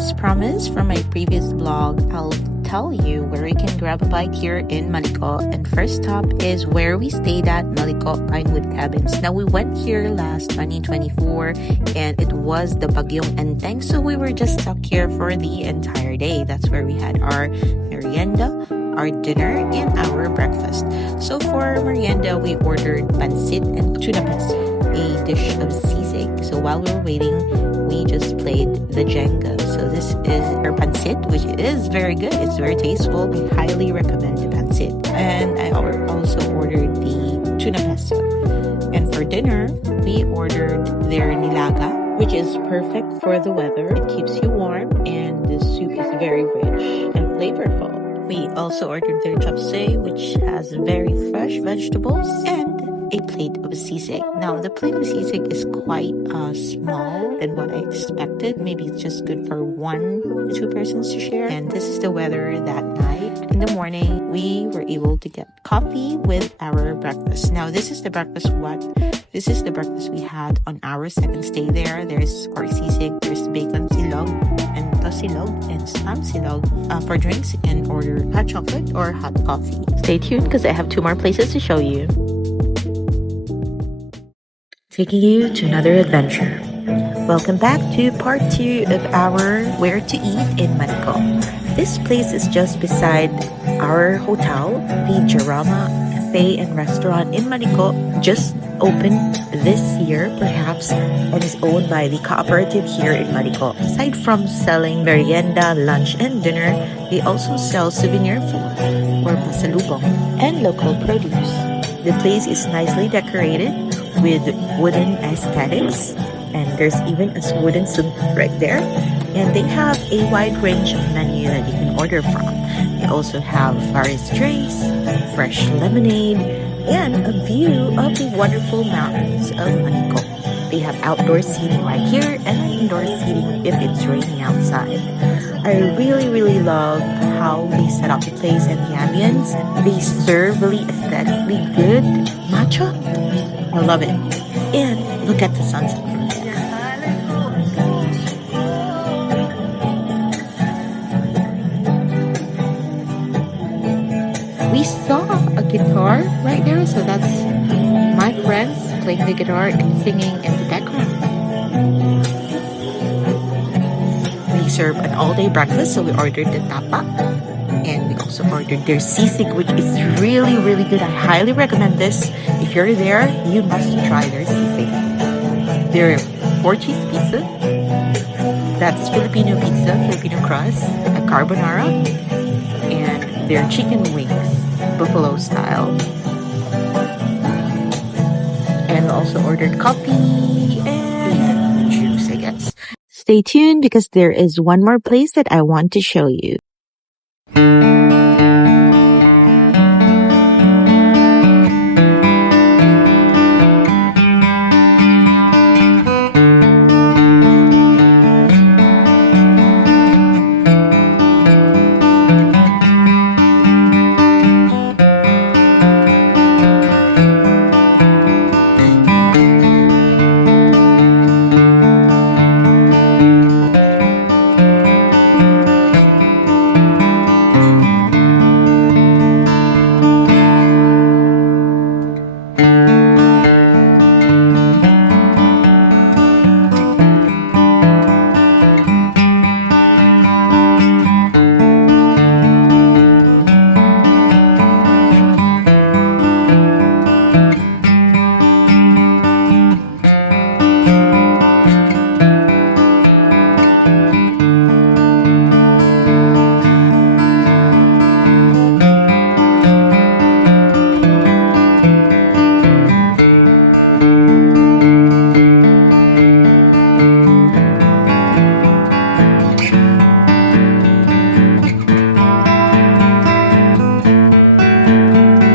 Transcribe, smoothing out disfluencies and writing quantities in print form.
As promised from my previous vlog, I'll tell you where you can grab a bite here in Malico. And first stop is where we stayed at, Malico Pinewood Cabins. Now we went here last 2024 and it was the Bagyong Enteng, so we were just stuck here for the entire day. That's where we had our merienda, our dinner, and our breakfast. So for merienda, we ordered pancit and tuna pesto, a dish of sisig. So while we were waiting, we just played the Jenga. So this is our pancit, which is very good. It's very tasteful. I highly recommend the pancit. And I also ordered the tuna pesto. And for dinner, we ordered their nilaga, which is perfect for the weather. It keeps you warm, and the soup is very rich and flavorful. We also ordered their chapsay, which has very fresh vegetables, and a plate of sisig. Now, the plate of sisig is quite small than what I expected. Maybe it's just good for 1 to 2 persons to share. And this is the weather that night. In the morning, we were able to get coffee with our breakfast. Now, this is the breakfast we had on our second stay there. There's pork sisig, there's bacon silog, and tosilog, and spam silog. For drinks, you can order hot chocolate or hot coffee. Stay tuned because I have 2 more places to show you. Taking you to another adventure. Welcome back to part 2 of our Where to Eat in Malico. This place is just beside our hotel, the Gerama Cafe and Restaurant in Malico, just opened this year perhaps, and is owned by the cooperative here in Malico. Aside from selling merienda, lunch, and dinner, they also sell souvenir food or pasalubong and local produce. The place is nicely decorated with wooden aesthetics, and there's even a wooden soup right there, and they have a wide range of menu that you can order from. They also have various drinks, fresh lemonade, and a view of the wonderful mountains of Malico. They have outdoor seating right here and indoor seating if it's raining outside. I really love how they set up the place and the ambience. They serve really aesthetically good matcha. I love it. And look at the sunset from there. We saw a guitar right there, so that's my friends playing the guitar and singing in the background. We serve an all-day breakfast, so we ordered the tapa. And we also ordered their sisig, which is really good. I highly recommend this. If you're there, you must try their sisig. Their 4-cheese pizza, that's Filipino pizza, Filipino crust, a carbonara, and their chicken wings, buffalo style. And we also ordered coffee and juice, I guess. Stay tuned because there is one more place that I want to show you.